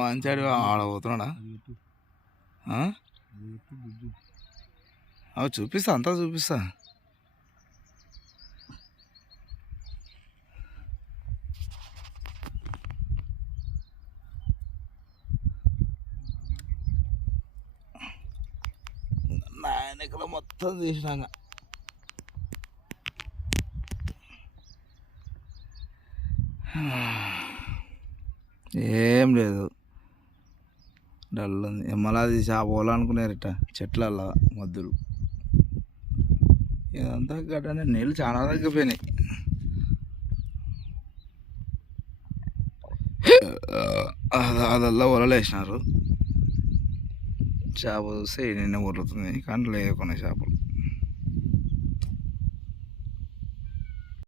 మంచాడు ఆడబోతున్నాడా? అవి చూపిస్తా, అంతా చూపిస్తా. నాయనకల మొత్తం తీసినాక ఏం లేదు, డల్ ఉంది. మళ్ళీ పోవాలనుకున్నారట చెట్లల్లో మధ్యలో. ఇదంతా గడ్డనే, నీళ్ళు చాలా తగ్గిపోయినాయి. అదల్లా వలలు వేసినారు. చేప చూస్తే నిన్న ఊరుతుంది కానీ లేదు కొన్ని చేపలు.